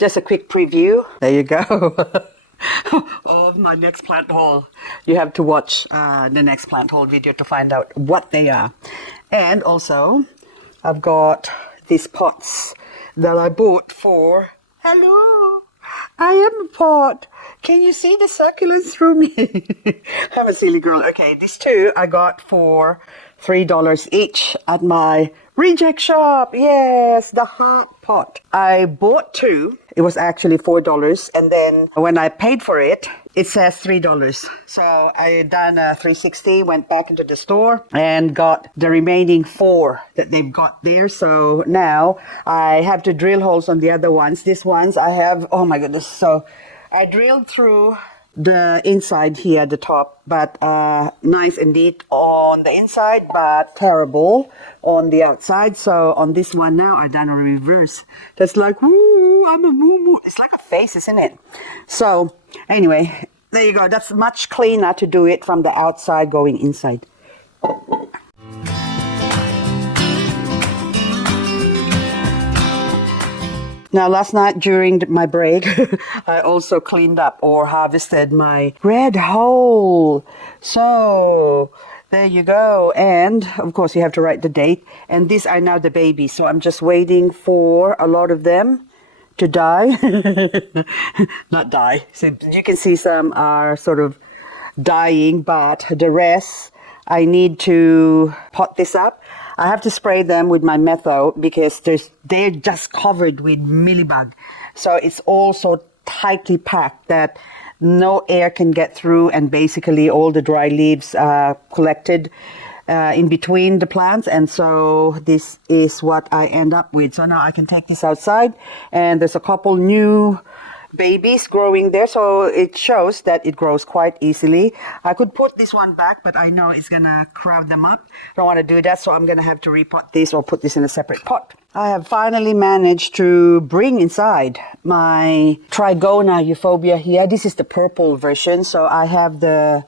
just a quick preview. There you go. Of my next plant haul. You have to watch the next plant haul video to find out what they are. And also, I've got these pots that I bought for... Hello! I am a pot. Can you see the succulents through me? I'm a silly girl. Okay, these two I got for $3 each at my reject shop. Yes, the hot pot. I bought two. It was actually $4. And then when I paid for it, it says $3. So I done a 360, went back into the store and got the remaining 4 that they've got there. So now I have to drill holes on the other ones. These ones I have, oh my goodness. So I drilled through the inside here at the top, but nice and neat on the inside, but terrible on the outside. So on this one now, I've done a reverse. That's like, woo, I'm a moo-moo. It's like a face, isn't it? So anyway, there you go. That's much cleaner to do it from the outside going inside. Now, last night during my break, I also cleaned up or harvested my red hole. So, there you go. And, of course, you have to write the date. And these are now the babies. So, I'm just waiting for a lot of them to die. Not die. So, you can see some are sort of dying, but the rest, I need to pot this up. I have to spray them with my metho because they're just covered with mealybug. So it's all so tightly packed that no air can get through, and basically all the dry leaves are collected in between the plants. And so this is what I end up with. So now I can take this outside, and there's a couple new babies growing there, so it shows that it grows quite easily. I could put this one back, but I know it's gonna crowd them up. I don't want to do that, so I'm gonna have to repot this or put this in a separate pot. I have finally managed to bring inside my Trigona euphorbia here. This is the purple version, so I have the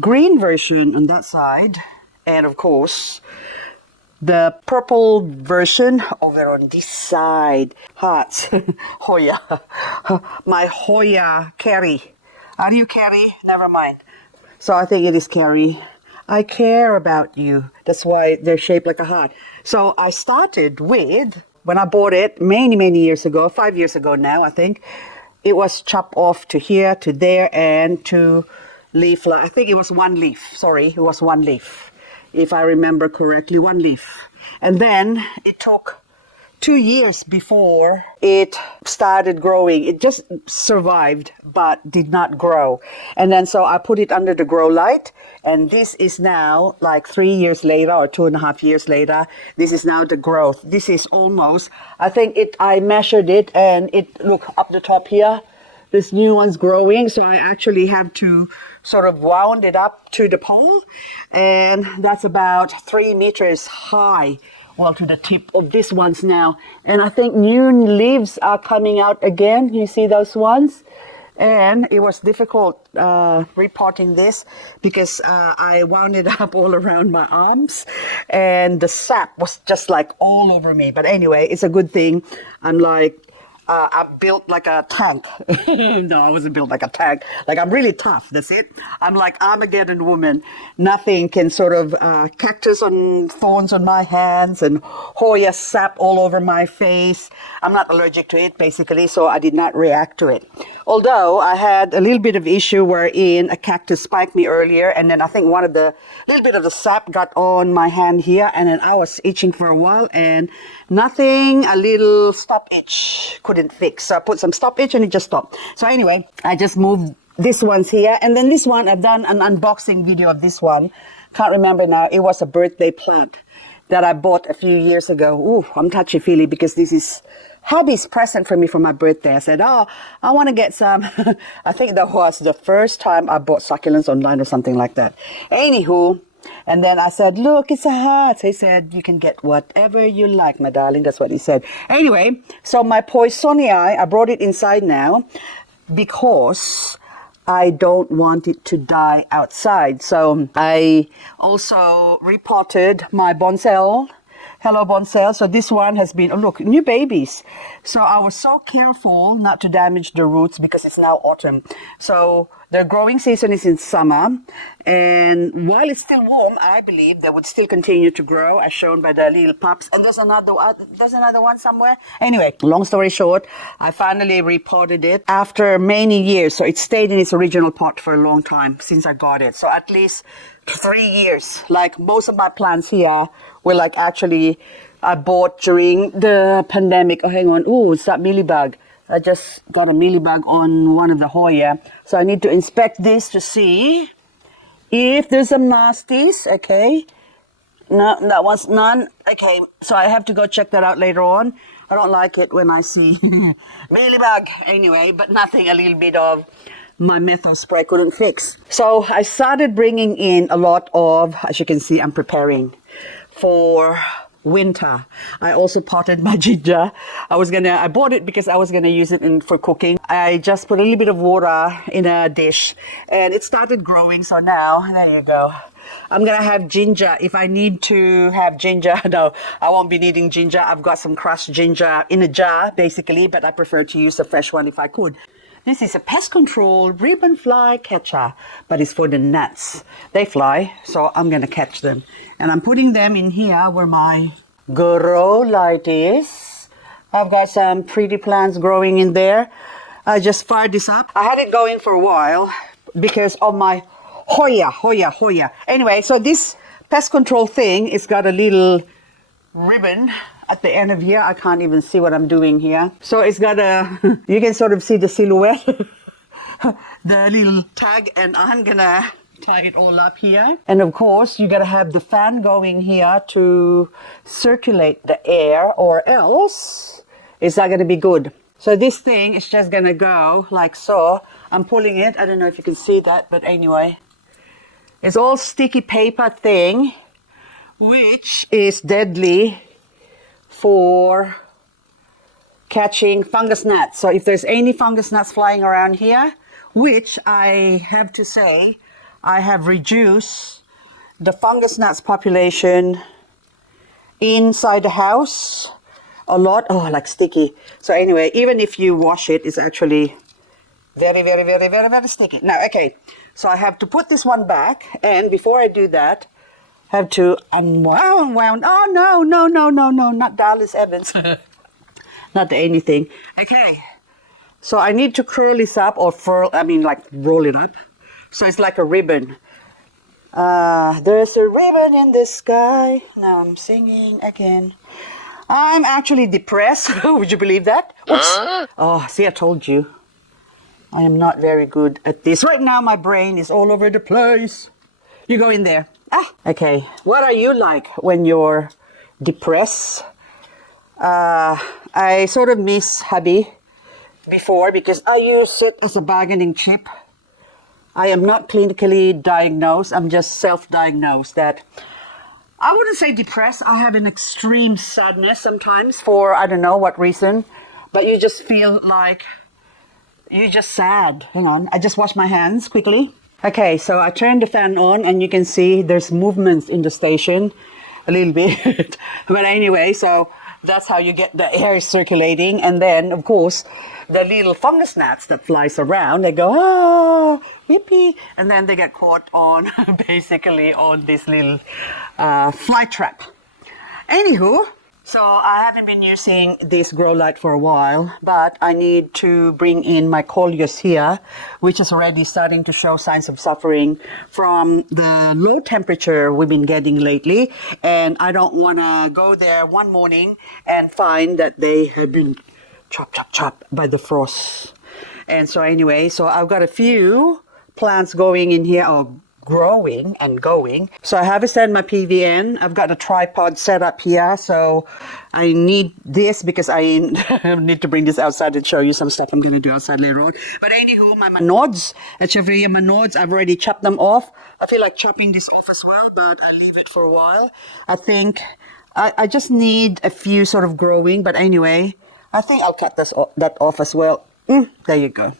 green version on that side, and of course the purple version over on this side. Hearts. Hoya. My Hoya Carrie. Are you Carrie? Never mind. So I think it is Carrie. I care about you. That's why they're shaped like a heart. So I started with, when I bought it many years ago, 5 years ago now, I think, it was chopped off to here, to there, and to leaf. I think it was one leaf. Sorry, it was one leaf. If I remember correctly, one leaf. And then it took 2 years before it started growing. It just survived, but did not grow. And then so I put it under the grow light. And this is now like 3 years later or 2.5 years later. This is now the growth. This is almost, I think I measured it, and it, look up the top here. This new one's growing, so I actually have to sort of wound it up to the pole, and that's about 3 meters high, well, to the tip of this one's now. And I think new leaves are coming out again. You see those ones? And it was difficult repotting this because I wound it up all around my arms, and the sap was just like all over me. But anyway, it's a good thing. I'm like, I built like a tank. No, I wasn't built like a tank. Like, I'm really tough. That's it. I'm like Armageddon woman. Nothing can sort of cactus on thorns on my hands and Hoya sap all over my face. I'm not allergic to it, basically, so I did not react to it. Although I had a little bit of issue wherein a cactus spiked me earlier, and then I think little bit of the sap got on my hand here, and then I was itching for a while, and nothing, a little stop itch couldn't fix. So I put some stop itch and it just stopped. So anyway, I just moved this one's here, and then this one, I've done an unboxing video of this one. Can't remember now. It was a birthday plant that I bought a few years ago. Ooh, I'm touchy-feely because this is hubby's present for me for my birthday. I said, oh, I want to get some. I think that was the first time I bought succulents online or something like that. Anywho, and then I said, look, it's a heart. So he said, you can get whatever you like, my darling. That's what he said. Anyway, so my Poisonii, I brought it inside now because I don't want it to die outside. So I also repotted my bonsai Hello Bonsell. So this one has been, oh look, new babies. So I was so careful not to damage the roots because it's now autumn. So their growing season is in summer. And while it's still warm, I believe they would still continue to grow as shown by the little pups. And there's another one somewhere. Anyway, long story short, I finally repotted it after many years. So it stayed in its original pot for a long time since I got it. So at least 3 years. Like most of my plants here were like actually I bought during the pandemic. Oh, hang on. Ooh, it's that mealybug. I just got a mealybug on one of the Hoya. So I need to inspect this to see if there's some nasties. Okay. No, that one's none. Okay. So I have to go check that out later on. I don't like it when I see mealybug. Anyway, but nothing, a little bit of my methyl spray couldn't fix. So I started bringing in a lot of, as you can see, I'm preparing for winter. I also potted my ginger. I bought it because I was gonna use it for cooking. I just put a little bit of water in a dish and it started growing. So now, there you go. I'm gonna have ginger. If I need to have ginger, no, I won't be needing ginger. I've got some crushed ginger in a jar, basically, but I prefer to use the fresh one if I could. This is a pest control ribbon fly catcher, but it's for the gnats. They fly, so I'm gonna catch them. And I'm putting them in here where my grow light is. I've got some pretty plants growing in there. I just fired this up. I had it going for a while because of my Hoya. Anyway, so this pest control thing, it's got a little ribbon at the end of here. I can't even see what I'm doing here. So it's got you can sort of see the silhouette, the little tag, and I'm gonna tie it all up here. And of course, you gotta have the fan going here to circulate the air, or else it's not gonna be good. So this thing is just gonna go like so. I'm pulling it. I don't know if you can see that, but anyway. It's all sticky paper thing, which is deadly for catching fungus gnats. So if there's any fungus gnats flying around here, which I have to say, I have reduced the fungus gnats population inside the house a lot. Oh, like sticky. So anyway, even if you wash it, it's actually very sticky. Now, okay, so I have to put this one back, and before I do that, have to unwound. Oh, no, not Dallas Evans. Not anything. Okay, so I need to curl this up or like roll it up. So it's like a ribbon. There's a ribbon in the sky. Now I'm singing again. I'm actually depressed. Would you believe that? Oops. Oh, see, I told you. I am not very good at this. Right now, my brain is all over the place. You go in there. Okay. What are you like when you're depressed? I sort of miss hubby before because I use it as a bargaining chip. I am not clinically diagnosed. I'm just self-diagnosed that I wouldn't say depressed. I have an extreme sadness sometimes for I don't know what reason, but you just feel like you're just sad. Hang on. I just wash my hands quickly. Okay, so I turned the fan on and you can see there's movements in the station a little bit. But anyway, so that's how you get the air circulating. And then, of course, the little fungus gnats that flies around, they go, oh, yippee. And then they get caught on, basically, on this little fly trap. Anywho, so I haven't been using this grow light for a while, but I need to bring in my coleus here, which is already starting to show signs of suffering from the low temperature we've been getting lately. And I don't want to go there one morning and find that they have been chopped by the frost. And so anyway, so I've got a few plants going in here, or growing and going. So I harvested my PVN. I've got a tripod set up here, so I need this because I need to bring this outside and show you some stuff I'm going to do outside later on. But anywho, my monodes, Echeveria monodes, I've already chopped them off. I feel like chopping this off as well, but I'll leave it for a while. I think I just need a few sort of growing, but anyway, I think I'll cut that off as well. There you go.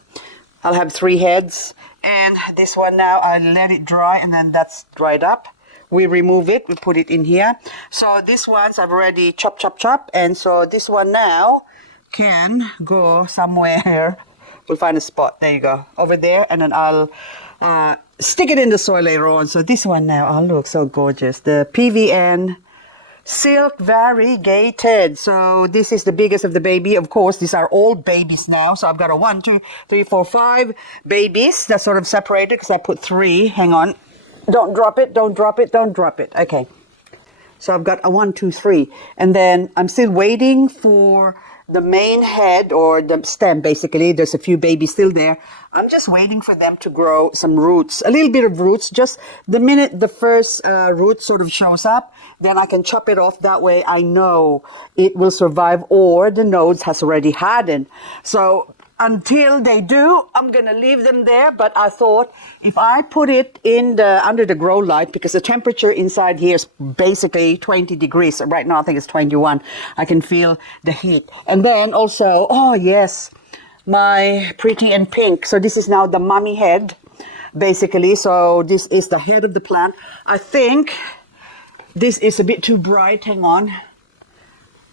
I'll have 3 heads. And this one now, I let it dry, and then that's dried up. we remove it, we put it in here. So these ones I've already chop, and so this one now can go somewhere. We'll find a spot. There you go, over there, and then I'll stick it in the soil later on. So this one now, oh look, so gorgeous. The PVN Silk Variegated. So this is the biggest of the baby. Of course, these are all babies now. So I've got a 1, 2, 3, 4, 5 babies. That's sort of separated because I put 3. Hang on. Don't drop it. Don't drop it. Don't drop it. Okay. So I've got a 1, 2, 3. And then I'm still waiting for the main head or the stem, basically. There's a few babies still there. I'm just waiting for them to grow some roots, a little bit of roots. Just the minute the first root sort of shows up, then I can chop it off. That way I know it will survive, or the nodes has already hardened. So until they do, I'm going to leave them there. But I thought if I put it in the under the grow light, because the temperature inside here is basically 20 degrees. Right now I think it's 21. I can feel the heat. And then also, oh yes, my pretty and pink. So this is now the mummy head, basically. So this is the head of the plant. I think this is a bit too bright. Hang on.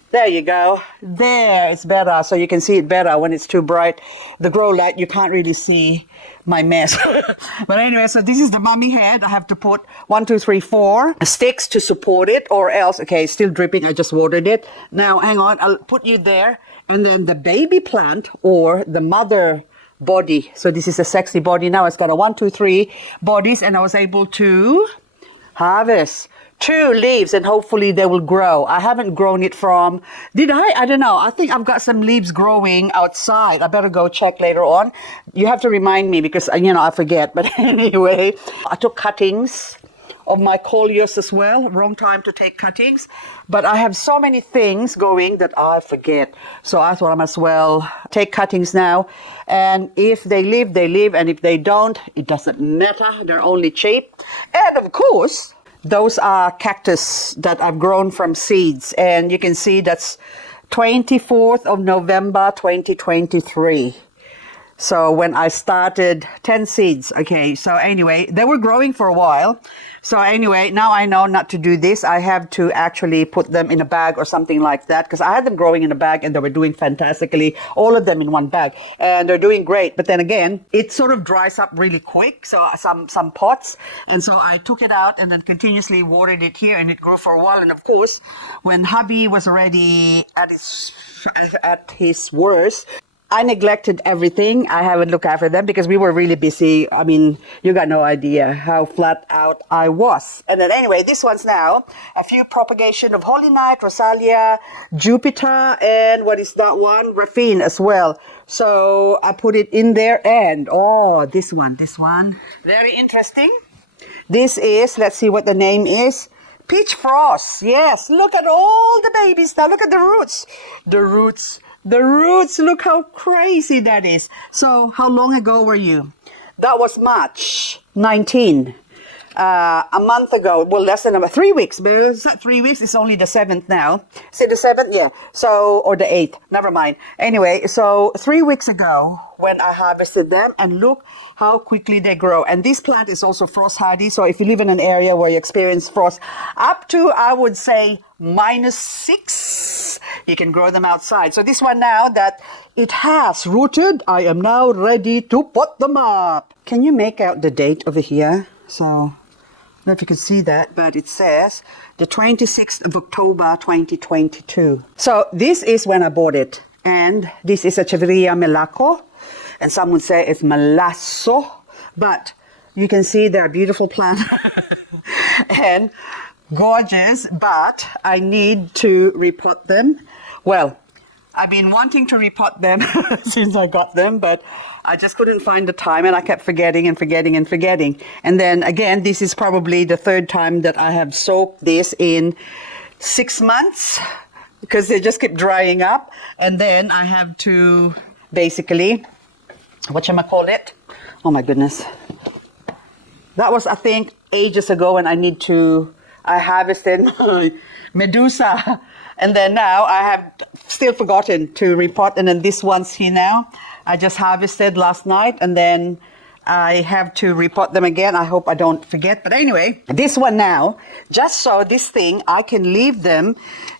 There you go. There, it's better. So you can see it better when it's too bright. The grow light, you can't really see my mess. But anyway, so this is the mummy head. I have to put 1, 2, 3, 4 sticks to support it, or else, okay, it's still dripping. I just watered it. Now, hang on. I'll put you there. And then the baby plant, or the mother body. So this is a sexy body. Now it's got a 1, 2, 3 bodies, and I was able to harvest 2 leaves, and hopefully they will grow. I haven't grown it from, did I? I don't know. I think I've got some leaves growing outside. I better go check later on. You have to remind me because, you know, I forget. But anyway, I took cuttings of my coleus as well. Wrong time to take cuttings. But I have so many things going that I forget. So I thought I might as well take cuttings now. And if they live, they live. And if they don't, it doesn't matter. They're only cheap. And of course, those are cactus that I've grown from seeds. And you can see that's 24th of November, 2023. So when I started 10 seeds. Okay, so anyway, they were growing for a while. So anyway, now I know not to do this. I have to actually put them in a bag or something like that, because I had them growing in a bag and they were doing fantastically, all of them in one bag, and they're doing great. But then again, it sort of dries up really quick. So some pots, and so I took it out and then continuously watered it here, and it grew for a while. And of course, when hubby was already at his worst, I neglected everything. I haven't looked after them because we were really busy. I mean, you got no idea how flat out I was. And then anyway, this one's now a few propagation of Holy Night, Rosalia, Jupiter, and what is that one? Raphine as well. So I put it in there, and oh, this one, very interesting. This is, let's see what the name is. Peach Frost. Yes, look at all the babies now. Look at the roots. The roots, look how crazy that is. So how long ago were you? That was March 19. A month ago, well, less than 3 weeks. But it's not 3 weeks, it's only the 7th now. Is it the 7th? Yeah. So, or the 8th, never mind. Anyway, so 3 weeks ago when I harvested them, and look how quickly they grow. And this plant is also frost hardy. So if you live in an area where you experience frost up to, I would say, -6, you can grow them outside. So this one now that it has rooted, I am now ready to pot them up. Can you make out the date over here? So, I don't know if you can see that, but it says the 26th of October 2022. So this is when I bought it. And this is Echeveria Melaco. And some would say it's Malasso. But you can see they're a beautiful plant. And gorgeous, but I need to repot them. Well, I've been wanting to repot them since I got them, but I just couldn't find the time, and I kept forgetting. And then again, this is probably the 3rd time that I have soaked this in 6 months, because they just keep drying up. And then I have to basically, whatchamacallit? Oh my goodness. That was, I think, ages ago, and I harvested my Medusa. And then now I have still forgotten to repot. And then this one's here now. I just harvested last night, and then I have to repot them again. I hope I don't forget. But anyway, this one now, just so this thing, I can leave them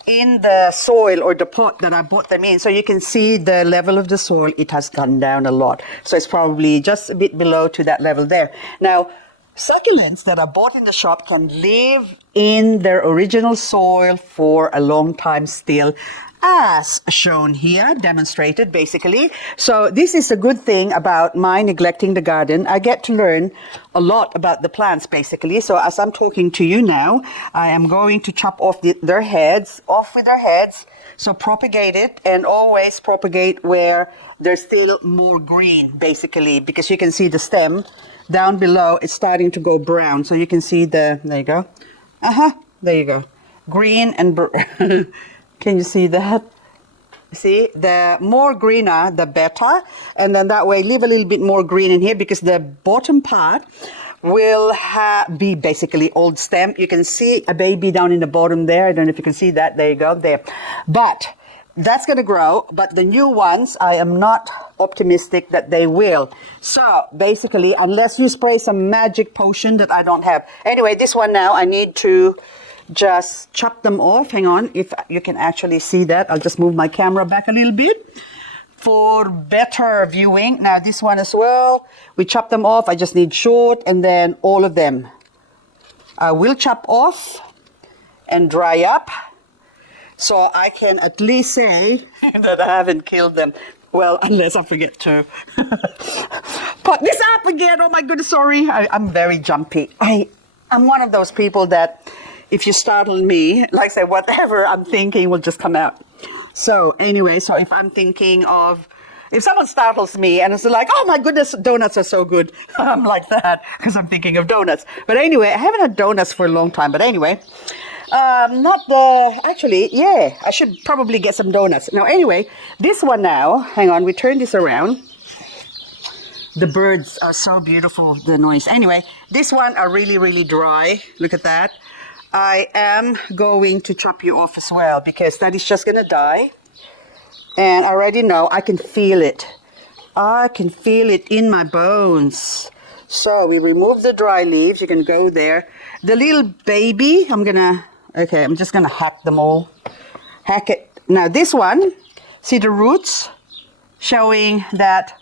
in the soil or the pot that I bought them in. So you can see the level of the soil, it has gone down a lot. So it's probably just a bit below to that level there. Now, succulents that I bought in the shop can live in their original soil for a long time still, as shown here, demonstrated basically. So this is a good thing about my neglecting the garden. I get to learn a lot about the plants basically. So as I'm talking to you now, I am going to chop off their heads, off with their heads. So propagate it, and always propagate where there's still more green basically, because you can see the stem down below, it's starting to go brown. So you can see there you go. There you go. Green and can you see that? See, the more greener, the better. And then that way, leave a little bit more green in here, because the bottom part will be basically old stem. You can see a baby down in the bottom there. I don't know if you can see that. There you go, there. But that's going to grow. But the new ones, I am not optimistic that they will. So basically, unless you spray some magic potion that I don't have. Anyway, this one now, I need to just chop them off. Hang on, if you can actually see that. I'll just move my camera back a little bit for better viewing. Now this one as well, we chop them off. I just need short, and then all of them I will chop off and dry up, so I can at least say that I haven't killed them. Well, unless I forget to put this up again. Oh my goodness, sorry. I'm very jumpy. I'm one of those people that if you startle me, like I say, whatever I'm thinking will just come out. So anyway, so if I'm thinking of, if someone startles me and it's like, oh my goodness, donuts are so good. I'm like that because I'm thinking of donuts. But anyway, I haven't had donuts for a long time. But anyway, actually, yeah, I should probably get some donuts. Now anyway, this one now, hang on, we turn this around. The birds are so beautiful, the noise. Anyway, this one are really, really dry. Look at that. I am going to chop you off as well, because that is just going to die. And I already know, I can feel it. I can feel it in my bones. So we remove the dry leaves. You can go there. The little baby, I'm just going to hack them all. Hack it. Now this one, see the roots showing that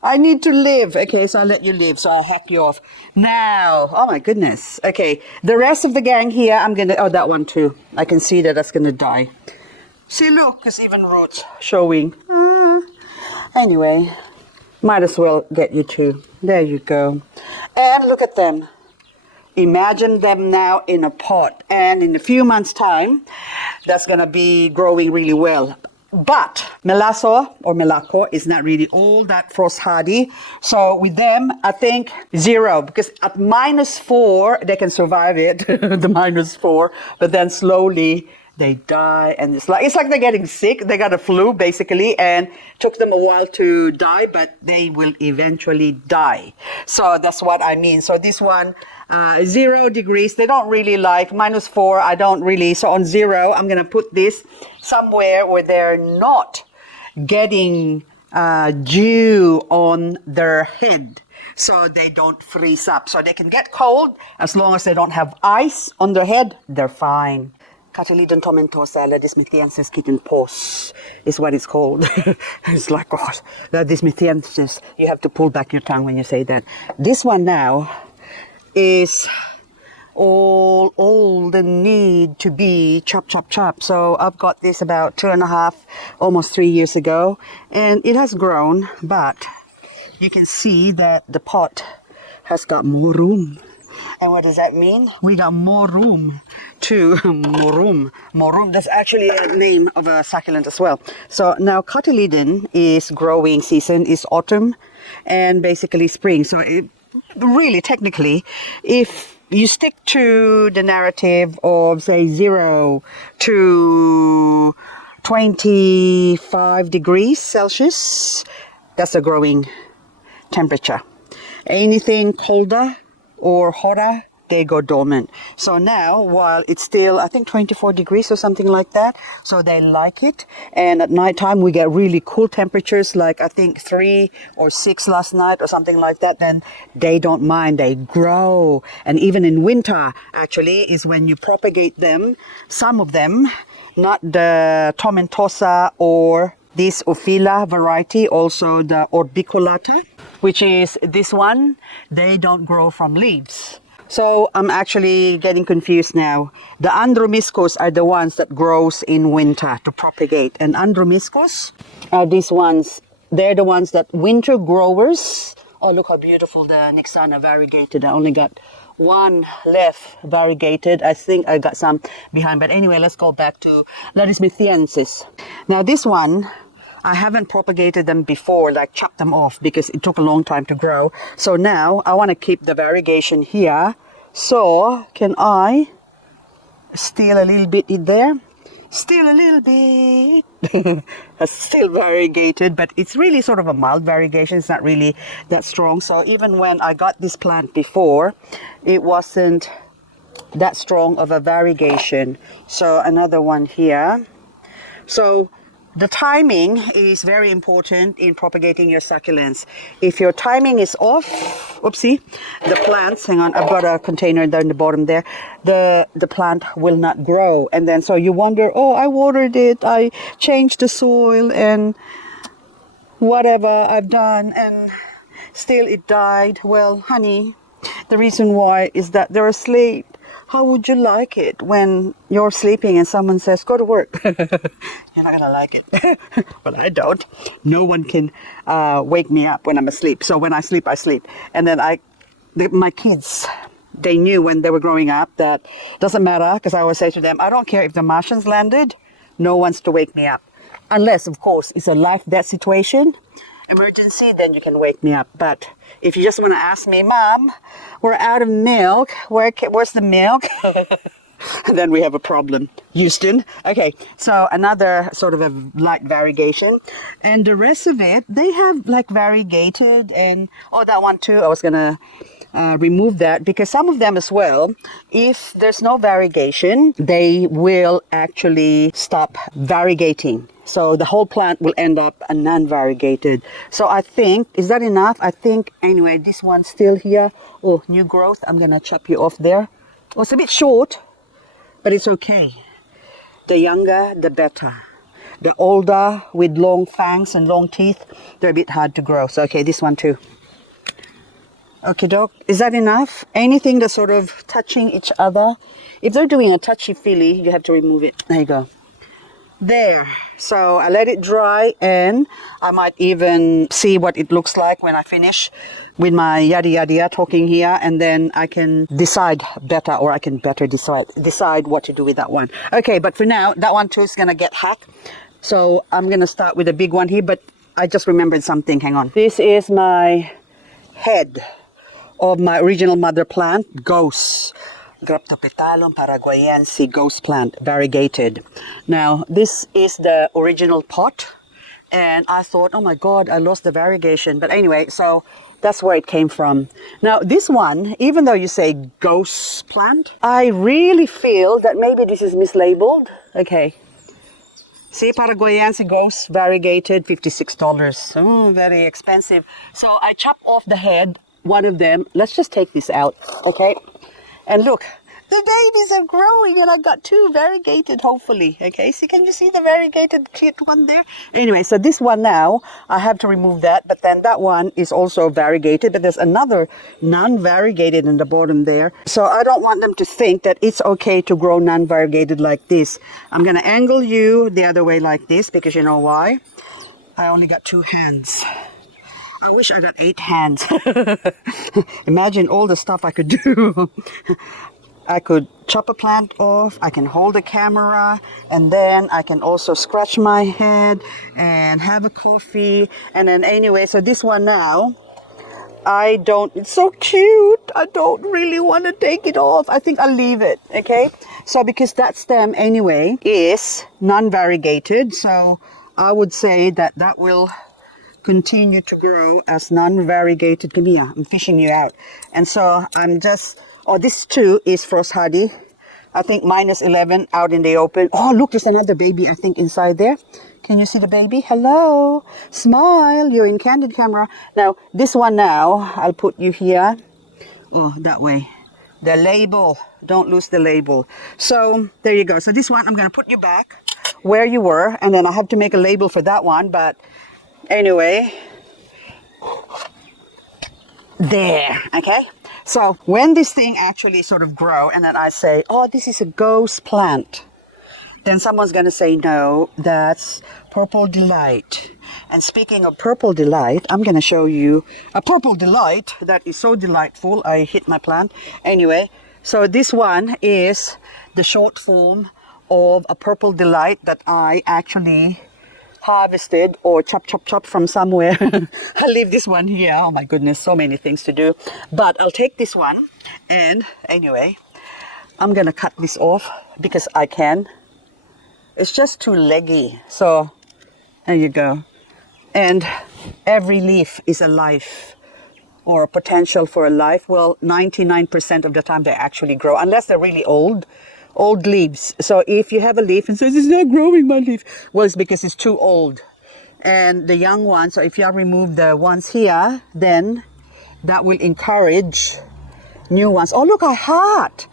I need to live. Okay, so I'll let you live. So I'll hack you off. Now, oh my goodness. Okay, the rest of the gang here, oh, that one too. I can see that that's going to die. See, look, there's even roots showing. Anyway, might as well get you two. There you go. And look at them. Imagine them now in a pot. And in a few months' time, that's going to be growing really well. But Melasso or Melaco is not really all that frost hardy. So with them, I think 0, because at -4, they can survive it, the -4, but then slowly they die, and it's like they're getting sick. They got a flu basically, and took them a while to die, but they will eventually die. So that's what I mean. So this one, 0 degrees, they don't really like. -4, I don't really. So on 0, I'm going to put this somewhere where they're not getting dew on their head, so they don't freeze up. So they can get cold as long as they don't have ice on their head. They're fine. Catalidon tomentosa ledismithiensis kittenpos is what it's called. It's like, gosh, ledismithiensis. You have to pull back your tongue when you say that. This one now is all old and need to be chop. So I've got this about 2.5, almost 3 years ago, and it has grown, but you can see that the pot has got more room. And what does that mean? We got more room to more room. That's actually a name of a succulent as well. So now cotyledon is growing season is autumn and basically spring. So really technically, if you stick to the narrative of say 0 to 25 degrees Celsius, that's a growing temperature. Anything colder or hotter they go dormant. So now, while it's still, I think 24 degrees or something like that, so they like it. And at nighttime, we get really cool temperatures, like I think 3 or 6 last night or something like that. Then they don't mind, they grow. And even in winter, actually, is when you propagate them, some of them, not the tomentosa or this Ophylla variety, also the orbiculata, which is this one, they don't grow from leaves. So I'm actually getting confused now. The andromiscus are the ones that grows in winter to propagate. And andromiscus are these ones, they're the ones that winter growers. Oh, look how beautiful the Nixana variegated. I only got one left variegated. I think I got some behind. But anyway, let's go back to Larismithiensis. Now this one, I haven't propagated them before, like chopped them off, because it took a long time to grow. So now I want to keep the variegation here. So can I steal a little bit in there? Still a little bit. It's still variegated, but it's really sort of a mild variegation. It's not really that strong. So even when I got this plant before, it wasn't that strong of a variegation. So another one here. So the timing is very important in propagating your succulents. If your timing is off, oopsie, the plants, hang on, I've got a container down the bottom there, the plant will not grow. And then so you wonder, oh, I watered it, I changed the soil and whatever I've done and still it died. Well, honey, the reason why is that they're asleep. How would you like it when you're sleeping and someone says, go to work? You're not going to like it. Well, I don't. No one can wake me up when I'm asleep. So when I sleep, I sleep. And then my kids, they knew when they were growing up that doesn't matter, because I always say to them, I don't care if the Martians landed, no one's to wake me up. Unless, of course, it's a life-death situation, emergency, then you can wake me up. But if you just want to ask me, Mom, we're out of milk, where's the milk? Then we have a problem. Houston. Okay, so another sort of a light variegation. And the rest of it, they have like variegated and, oh, that one too, I was going to remove that, because some of them as well, if there's no variegation, they will actually stop variegating. So the whole plant will end up a non-variegated. So I think, is that enough? I think, anyway, this one's still here. Oh, new growth. I'm going to chop you off there. Oh, it's a bit short, but it's okay. The younger, the better. The older, with long fangs and long teeth, they're a bit hard to grow. So, okay, this one too. Okay, doc, is that enough? Anything that's sort of touching each other, if they're doing a touchy-feely, you have to remove it. There you go. There. So I let it dry, and I might even see what it looks like when I finish with my yada yada talking here, and then I can decide better, or I can better decide what to do with that one. Okay, but for now, that one too is going to get hacked. So I'm going to start with a big one here, but I just remembered something. Hang on. This is my head of my original mother plant, Ghost. Graptopetalum paraguayense ghost plant, variegated. Now, this is the original pot, and I thought, oh my God, I lost the variegation. But anyway, so that's where it came from. Now, this one, even though you say ghost plant, I really feel that maybe this is mislabeled. Okay. See, Paraguayense ghost variegated, $56. Oh, very expensive. So I chop off the head, one of them. Let's just take this out, okay? And look, the babies are growing, and I got 2 variegated, hopefully. Okay, so can you see the variegated cute one there? Anyway, so this one now, I have to remove that, but then that one is also variegated, but there's another non-variegated in the bottom there. So I don't want them to think that it's okay to grow non-variegated like this. I'm going to angle you the other way like this, because you know why? I only got 2 hands. I wish I got 8 hands. Imagine all the stuff I could do. I could chop a plant off, I can hold a camera, and then I can also scratch my head and have a coffee. And then anyway, so this one now, it's so cute. I don't really want to take it off. I think I'll leave it, okay? So because that stem anyway is non-variegated, so I would say that will continue to grow as non-variegated. Come here, I'm fishing you out. And so I'm just Oh, this too is frost hardy. I think -11 out in the open. Oh, look, there's another baby, I think, inside there. Can you see the baby? Hello. Smile. You're in candid camera. Now, this one now, I'll put you here. Oh, that way. The label. Don't lose the label. So, there you go. So, this one, I'm going to put you back where you were. And then I have to make a label for that one. But, anyway. There. Okay? So, when this thing actually sort of grow, and then I say, oh, this is a ghost plant. Then someone's going to say, no, that's Purple Delight. And speaking of Purple Delight, I'm going to show you a Purple Delight that is so delightful. I hit my plant. Anyway, so this one is the short form of a Purple Delight that I actually harvested or chop from somewhere. I'll leave this one here. Oh my goodness, so many things to do. But I'll take this one. And anyway, I'm going to cut this off because I can. It's just too leggy. So there you go. And every leaf is a life or a potential for a life. Well, 99% of the time they actually grow, unless they're really old leaves. So if you have a leaf and says, it's not growing, my leaf, well, it's because it's too old. And the young ones, so if you remove the ones here, then that will encourage new ones. Oh, look how hot.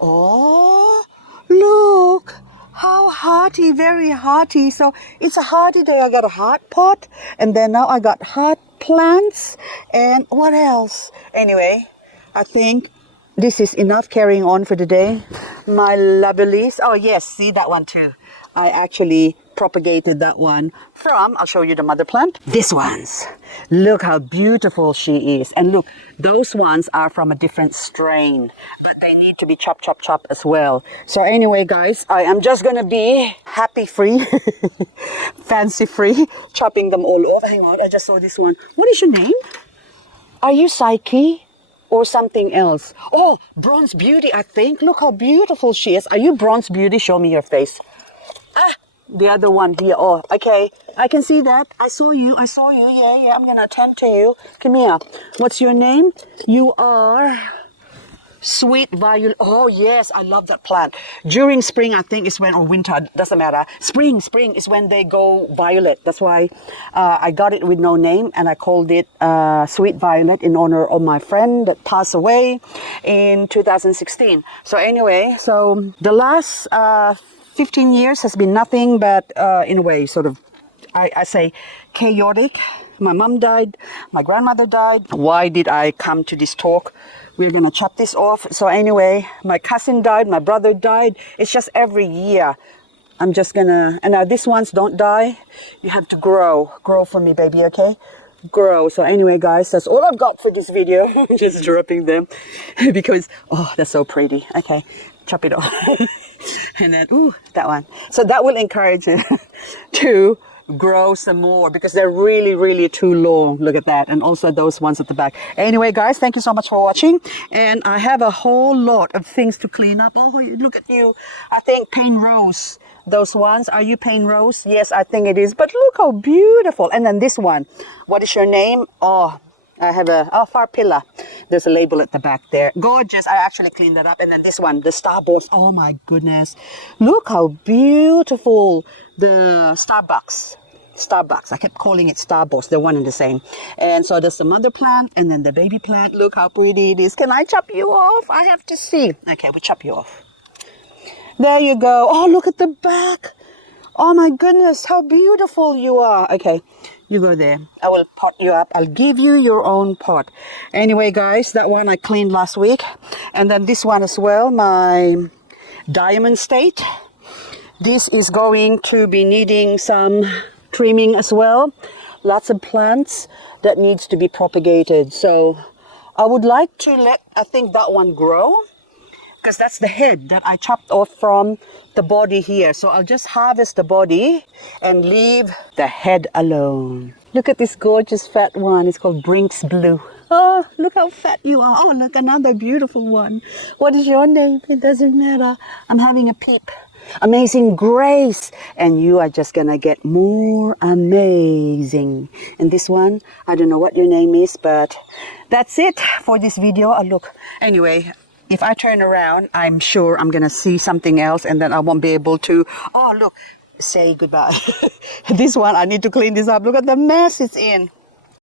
Oh, look. How hearty, very hearty. So it's a hearty day. I got a heart pot, and then now I got heart plants, and what else? Anyway, I think this is enough carrying on for the day. My lovelies. Oh yes, see that one too. I actually propagated that one from, I'll show you the mother plant. This one's. Look how beautiful she is. And look, those ones are from a different strain. They need to be chop as well. So anyway, guys, I am just gonna be happy free, fancy free, chopping them all off. Hang on, I just saw this one. What is your name? Are you Psyche or something else? Oh, Bronze Beauty, I think. Look how beautiful she is. Are you Bronze Beauty? Show me your face. Ah, the other one here. Oh, okay. I can see that. I saw you. Yeah, I'm gonna attend to you. Come here. What's your name? You are Sweet Violet. Oh yes, I love that plant. During spring, I think is when, or winter, doesn't matter. Spring is when they go violet. That's why I got it with no name, and I called it Sweet Violet in honor of my friend that passed away in 2016. So anyway, so the last 15 years has been nothing but in a way sort of, I say, chaotic. My mom died, my grandmother died. Why did I come to this talk? We're gonna chop this off. So anyway, my cousin died, my brother died. It's just every year. I'm just gonna, and now these ones don't die. You have to grow for me, baby, okay? Grow. So anyway, guys, that's all I've got for this video. Just dropping them because, oh, that's so pretty. Okay, chop it off. And then, ooh, that one. So that will encourage you to grow some more because they're really too long. Look at that. And also those ones at the back. Anyway, guys, thank you so much for watching. And I have a whole lot of things to clean up. Oh, look at you. I think Pain Rose. Those ones. Are you Pain Rose? Yes, I think it is. But look how beautiful. And then this one. What is your name? Oh, I have a Farpilla. There's a label at the back there. Gorgeous. I actually cleaned that up. And then this one, the Starburst. Oh my goodness. Look how beautiful. The Starbucks. I kept calling it Starburst. They're one and the same. And so there's the mother plant and then the baby plant. Look how pretty it is. Can I chop you off? I have to see. Okay, we'll chop you off. There you go. Oh, look at the back. Oh my goodness, how beautiful you are. Okay, you go there. I will pot you up. I'll give you your own pot. Anyway, guys, that one I cleaned last week. And then this one as well, my Diamond State. This is going to be needing some trimming as well. Lots of plants that needs to be propagated. So I would like to let, I think, that one grow. Because that's the head that I chopped off from the body here. So I'll just harvest the body and leave the head alone. Look at this gorgeous fat one. It's called Brinks Blue. Oh, look how fat you are. Oh, look, another beautiful one. What is your name? It doesn't matter. I'm having a peep. Amazing Grace. And you are just gonna get more amazing. And this one, I don't know what your name is, but that's it for this video. Oh, look. Anyway, if I turn around, I'm sure I'm going to see something else and then I won't be able to, oh, look, say goodbye. This one, I need to clean this up. Look at the mess it's in.